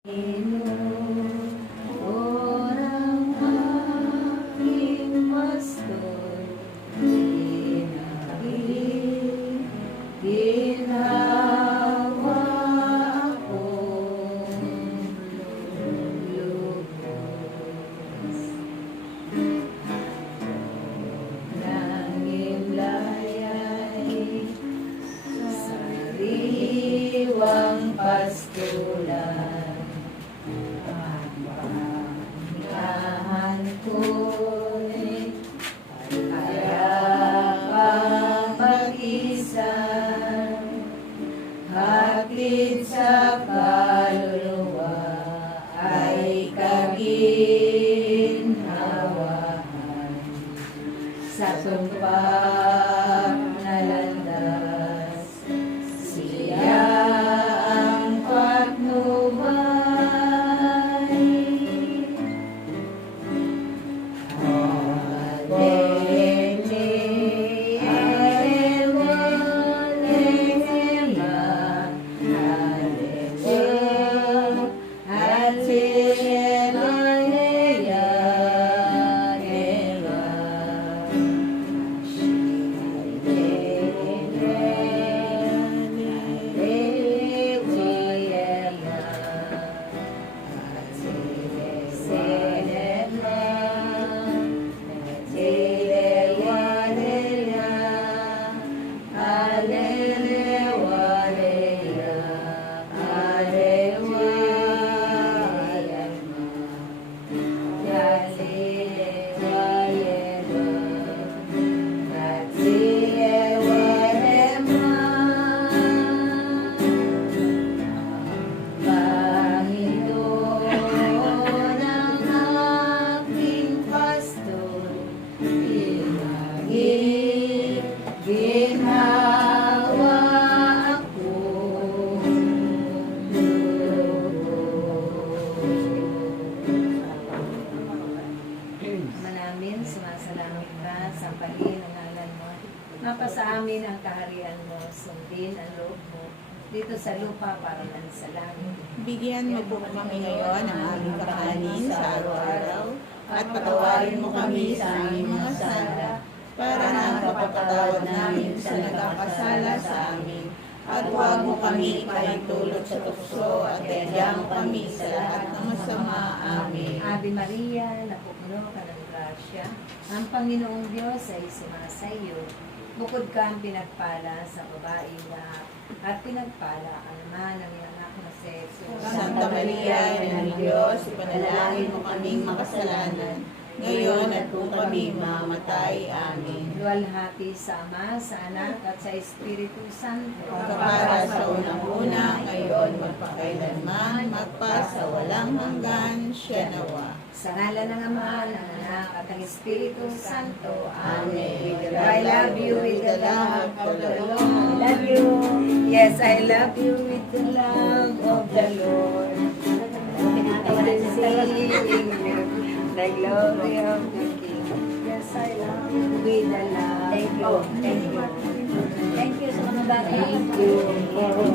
Orang aking pastoy, ginawa akong lubos. Nang imlayay sa sariwang pastulan, ko'y hayapang mag-isang hatid sa kaluluwa ay kaginhawahan sa tumpak na landas. Siya ang patnubay. Namin, sumasalamat ka, sampahin ang ngalan mo. Mapasa amin ang kaharian mo, sundin ang loob mo, dito sa lupa para lang sa langit. Bigyan mo po kami ngayon ng aming kakanin sa araw-araw, at patawarin mo kami sa aming mga sala, para na ang kapatawad namin sa nagkakasala sa amin. At huwag mo kami paitulot sa tukso, at bigyan mo kami sa lahat ng masama. Amen. Ave Maria, napupuno ka ng grasya, ang Panginoong Diyos ay sumasa iyo. Bukod ka ang pinagpala sa babaeng lahat, at pinagpala ang naman ng iyong anak na si Jesus. Santa Maria, Ina ng Diyos, ipanalangin mo kaming makasalanan, ngayon at kung kami mamatay. Amen. Luwalhati sa Ama, sa Anak, at sa Espiritu Santo. Para sa unang-una, ngayon, magpakailanman, magpa sa walang hanggan, siya nawa. Sa ngalan ng Ama, ng Anak, at ng Espiritu Santo. Amen. I love you with the love of the Lord. Love you. Yes, I love you with the love of the Lord. The glory of the King. Yes, I love you with the love. Thank you. Thank you. Thank you sa mga bata. Thank you.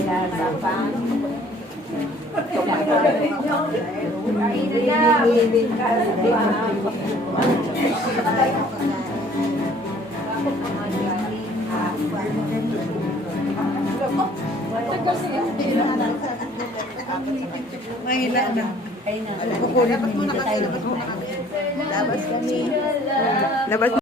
Nasa pang. Mahila na. Ay na. Dapat muna kasi, labas kami. Labas